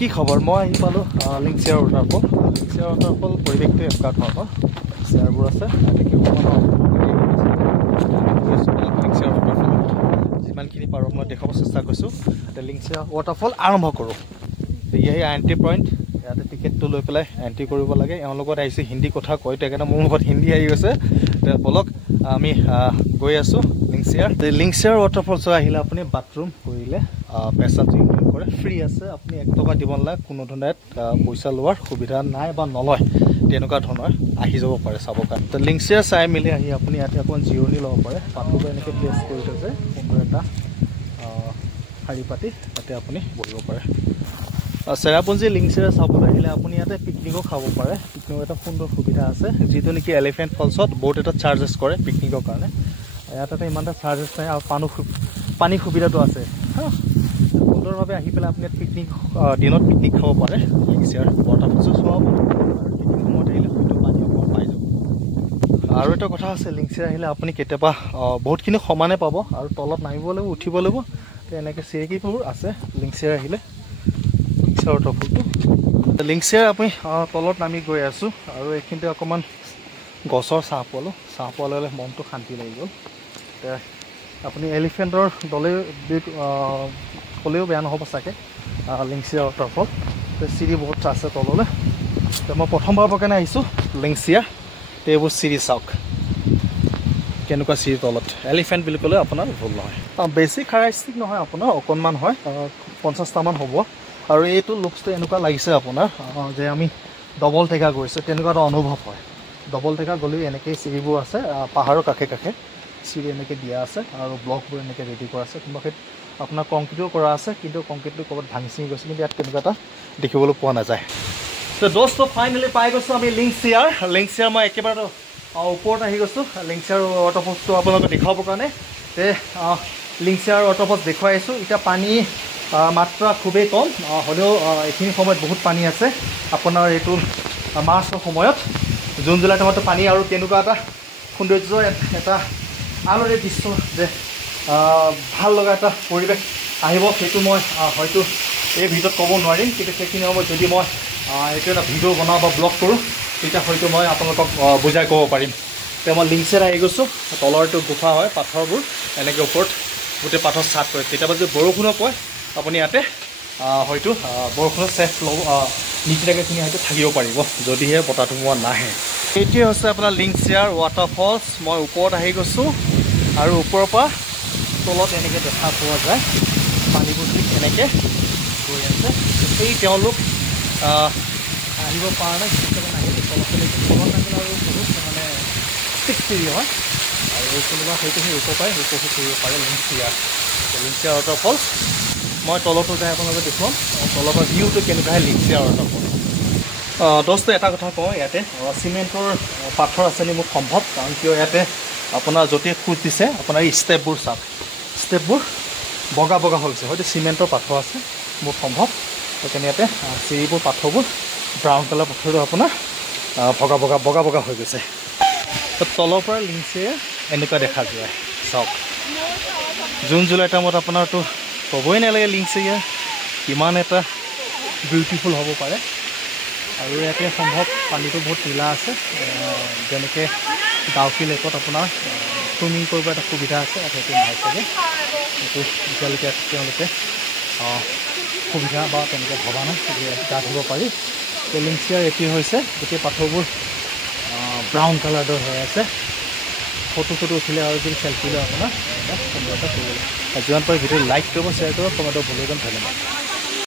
কি খবৰ মই আহি পালোঁ লিংচিয়াৰ ৱাটাৰফল লিংচিয়াৰ ৱাটাৰফল পৰিৱেশটো এনেকুৱা ধৰণৰ চেয়াৰবোৰ আছে লিংচিয়াৰ ৱাটাৰফলত যিমানখিনি পাৰোঁ মই দেখাব চেষ্টা কৰিছোঁ এতিয়া লিংচিয়াৰ ৱাটাৰফল আৰম্ভ কৰোঁ এয়াই এণ্ট্ৰি পইণ্ট ইয়াতে টিকেটটো লৈ পেলাই এণ্ট্ৰি কৰিব লাগে এওঁৰ লগত আহিছে হিন্দী কথা কয় তেখেতে মোৰ মুখত হিন্দী আহি গৈছে বলক আমি গৈ আছোঁ লিংচিয়াৰ ৱাটাৰফলছ আহিলে আপুনি বাথৰুম কৰিলে পেচাব ইনক্লুড কৰে ফ্ৰী আছে আপুনি 1 টকা দিব নালাগে কোনো ধৰণৰ পইচা লোৱাৰ সুবিধা নাই বা নলয় তেনেকুৱা ধৰণৰ আহি যাব পাৰে চাবৰ কাৰণে তো লিংচিয়াৰ চাই মেলি আহি আপুনি ইয়াতে অকণমান জিৰণি ল'ব পাৰে পাথৰবোৰ এনেকৈ প্লেচ কৰি থৈছে সুন্দৰ এটা শাৰী পাতি তাতে আপুনি বহিব পাৰে চেৰাপুঞ্জী লিংচিয়াৰ চাবলৈ আহিলে আপুনি ইয়াতে পিকনিকো খাব পাৰে পিকনিকৰ এটা সুন্দৰ সুবিধা আছে যিটো নেকি এলিফেণ্ট ফলছত বহুত এটা চাৰ্জেছ কৰে পিকনিকৰ কাৰণে ইয়াতে ইমান এটা চাৰ্জেছ নাই আৰু পানী সুবিধাটো আছে সুন্দৰভাৱে আহি পেলাই আপুনি পিকনিক দিনত পিকনিক খাব পাৰে লিংচিয়াৰ ৱাটাৰফলছ চাব আৰু পিকনিক সময়ত আহিলে হয়তো পানী অকণমান পাই যাব আৰু এটা কথা আছে লিংচিয়াৰ আহিলে আপুনি কেতিয়াবা বহুতখিনি সমানে পাব আৰু তলত নামিব লাগিব উঠিব লাগিব এনেকৈ চিৰিকিবোৰ আছে লিংচিয়াৰ আহিলে লিংচিয়াৰ ৱাটাৰফলটো লিংচিয়াৰ আপুনি তলত নামি গৈ আছোঁ আৰু এইখিনিতে অকণমান গছৰ ছাঁ পোৱা ল'লে মনটো শান্তি লাগি গ'ল আপুনি এলিফেণ্টৰ দলে ক'লেও বেয়া নহ'ব চাগে লিংচিয়াৰ ৱাটাৰফল চিৰি বহুত আছে তললৈ মই প্ৰথমবাৰৰ কাৰণে আহিছোঁ লিংচিয়াৰ এইবোৰ চিৰি চাওক কেনেকুৱা চিৰি তলত এলিফেণ্ট বুলি ক'লে আপোনাৰ ভুল নহয় বেছি খাৰাষ্টিক নহয় আপোনাৰ অকণমান হয় 50টামান হ'ব আৰু এইটো লুকছটো এনেকুৱা লাগিছে আপোনাৰ যে আমি ডবল টেকা গৈছোঁ তেনেকুৱা এটা অনুভৱ হয় ডবল টেকা গ'লেও এনেকৈ চিৰিবোৰ আছে পাহাৰৰ কাষে কাষে চিৰি এনেকৈ দিয়া আছে আৰু ব্লকবোৰ এনেকৈ ৰেডি কৰা আছে কোনোবা ঠাইত আপোনাৰ কংক্ৰিটো কৰা আছে কিন্তু কংক্ৰিটটো ক'ৰবাত ভাঙি চিঙি গৈছে কিন্তু ইয়াত তেনেকুৱা এটা দেখিবলৈ পোৱা নাযায় তো দোস্তো ফাইনেলি পাই গৈছোঁ আমি লিংচিয়াৰ মই একেবাৰে ওপৰত আহি গৈছোঁ লিংচিয়াৰ ৱাটাৰফলছটো আপোনালোকে দেখুৱাবৰ কাৰণে লিংচিয়াৰ ৱাটাৰফলছ দেখুৱাই আছোঁ এতিয়া পানী মাত্ৰা খুবেই কম হ'লেও এইখিনি সময়ত বহুত পানী আছে আপোনাৰ এইটো মাৰ্চৰ সময়ত জুন জুলাই টাইমতো পানী আৰু তেনেকুৱা এটা সৌন্দৰ্য এটা আনৰে দৃশ্য যে ভাল লগা এটা পৰিৱেশ আহিব সেইটো মই হয়তো এই ভিডিঅ'ত ক'ব নোৱাৰিম কিন্তু সেইখিনি সময়ত যদি মই এইটো এটা ভিডিঅ' বনাওঁ বা ব্লগ কৰোঁ তেতিয়া হয়তো মই আপোনালোকক বুজাই ক'ব পাৰিম এতিয়া মই লিংচিয়াৰ আহি গৈছোঁ তলৰটো গুফা হয় পাথৰবোৰ এনেকৈ ওপৰত গোটেই পাথৰ চাট কৰে কেতিয়াবা যদি বৰষুণো পৰে আপুনি ইয়াতে হয়তো বৰষুণৰ ছেফ ল'ব নিচিনাকৈখিনি হয়তো থাকিব পাৰিব যদিহে বতাহ ধুমুহা নাহে এইটোৱে হৈছে আপোনাৰ লিংচিয়াৰ ৱাটাৰফলছ মই ওপৰত আহি গৈছোঁ আৰু ওপৰৰ পৰা তলত এনেকৈ দেখা পোৱা যায় পানীবোৰ ঠিক এনেকৈ গৈ আছে সেই তেওঁলোক আহিব পৰা নাই কিছুমান আহিলে তলত নামিলে আৰু বহুত মানে চিৰি হয় আৰু কোনোবা হয়তো সেই ওপৰ পৰাই উপভোগ কৰিব পাৰে লিংচিয়াৰ ৱাটাৰফলছ মই তলতো যাই আপোনালোকে দেখুৱাম তলৰ পৰা ভিউটো কেনেকুৱা হয় লিংচিয়াৰ ৱাটাৰফল দোস্ত এটা কথা কওঁ ইয়াতে চিমেণ্টৰ পাথৰ আছে নি মোক সম্ভৱ কাৰণ কিয় ইয়াতে আপোনাৰ য'তেই খোজ দিছে আপোনাৰ এই ষ্টেপবোৰ চাওক ষ্টেপবোৰ বগা বগা হৈছে হয়তো চিমেণ্টৰ পাথৰ আছে মোৰ সম্ভৱ সেইকাৰণে ইয়াতে চিৰিবোৰ পাথৰবোৰ ব্ৰাউন কালাৰ পাথৰটো আপোনাৰ বগা বগা হৈ গৈছে তলৰ পৰা লিংচিয়াৰ এনেকুৱা দেখা যায় চাওক জুন জুলাই টাইমত আপোনাৰতো ক'বই নালাগে লিংচিয়াৰ কিমান এটা বিউটিফুল হ'ব পাৰে আৰু ইয়াতে সম্ভৱ পানীটো বহুত নীলা আছে যেনেকৈ ডাউকি লেকত আপোনাৰ চুইমিং কৰিব এটা সুবিধা আছে সেইটো নাই চাগে এইটো এতিয়ালৈকে তেওঁলোকে সুবিধা বা তেনেকৈ ভবা নাই গা ধুব পাৰি লিংচিয়াৰ এটি হৈছে গোটেই পাথৰবোৰ ব্ৰাউন কালাৰৰ হৈ আছে ফটো উঠিলে আৰু যদি চেলফি লয় আপোনাৰ এটা সুন্দৰতা কৰিব যিমান পাৰে ভিডিঅ' লাইক কৰিব শ্বেয়াৰ কৰিব কমেণ্টত ভুল ধন্যবাদ